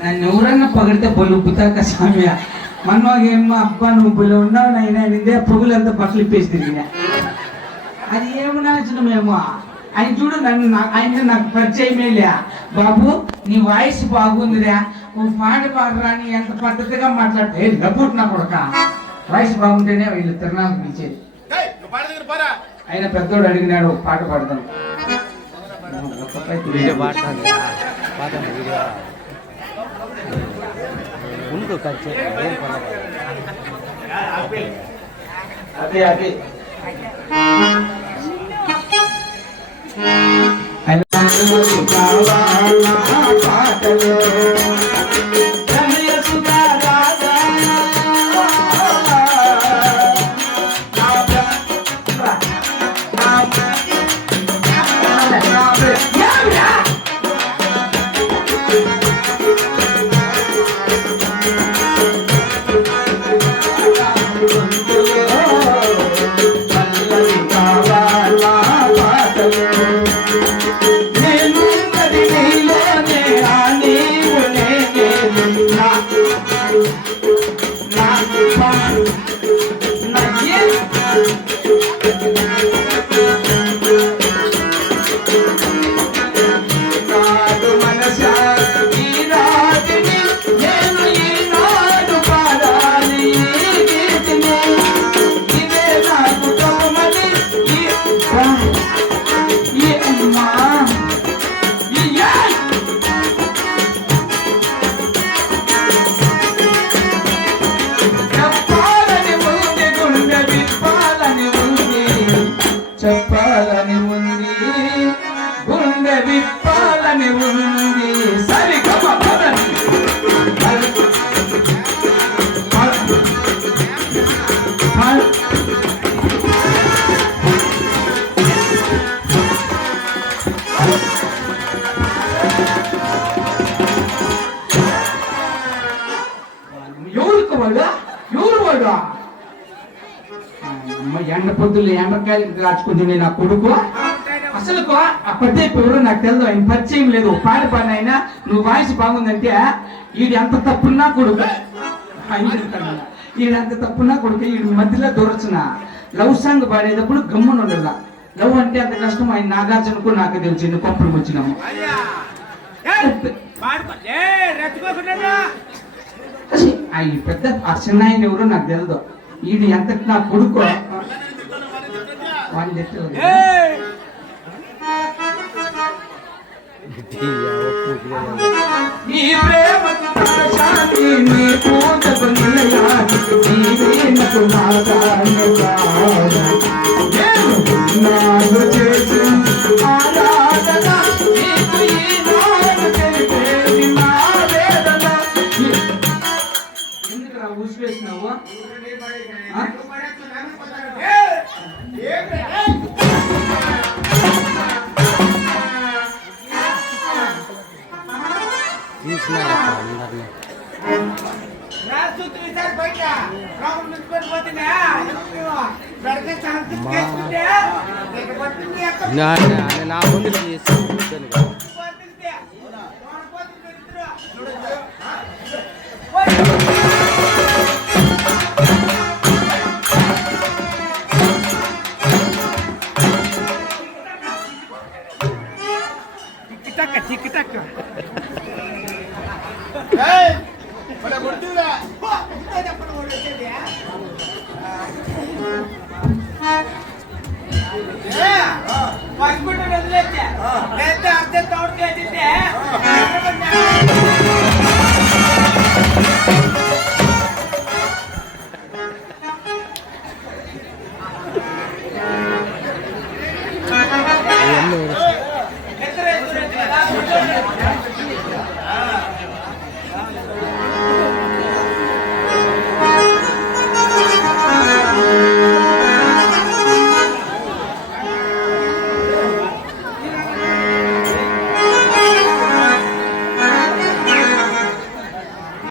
నన్ను ఎవరన్నా పొగిడితే బొలుపుతాక స్వామి మనోగేమో అబ్బా నువ్వు బొలు ఉన్నావు నైనా నిందే పొగులంతా బట్టలు ఇప్పేసి తిరిగినా అది ఏమి నాచనమేమో ఆయన చూడు నన్ను ఆయన నాకు పరిచయమేలే బాబు నీ వాయిస్ బాగుందిరా నువ్వు పాడరా అని ఎంత పద్ధతిగా మాట్లాడితే డబ్బుట్ నా కొడక వాయిస్ బాగుంటేనే వీళ్ళు తిరణాలకు పిలిచేది. ఆయన పెద్దోడు అడిగినాడు పాట పాడదాం. అదే అదే పాటలు చెప్పాలని ఉంది గుండె విప్పాలని ఉంది సరిగమ పదని ఎవరికి వాడు ఎవరు వాడు ఎండ పొద్దులు ఎండకాయలు కాచుకుంది నా కొడుకు అసలు అప్పటికే ఎవరు నాకు తెలియదు ఆయన పరిచయం లేదు పాట పాడినైనా నువ్వు వాయిస్ బాగుందంటే వీడు ఎంత తప్పున్నా కొడుకు వీడు ఎంత తప్పున్నా కొడుకు వీడి మధ్యలో దొరచున లవ్ సాంగ్ పాడేటప్పుడు గమ్మున ఉండదు. లవ్ అంటే అంత కష్టం ఆయన నాగార్జునకు నాకు తెలిసింది కొప్పలు వచ్చినాము. ఆయన పెద్ద చిన్న ఆయన ఎవరో నాకు తెలియదు. వీడు ఎంత నా కొడుకు వాడిని తెచ్చలేదు. నీ ప్రేమకు ఆశాని నీ పూజకు నిలయాని నీవేనకు నాను చేసి ఆరాధన నీకు ఈనాడు తెలిపేది నా వేదన. ఎందుకు ఊసి వేసినావు? నా ముందు చిక్కిటక్క అర్ధ తోడుకే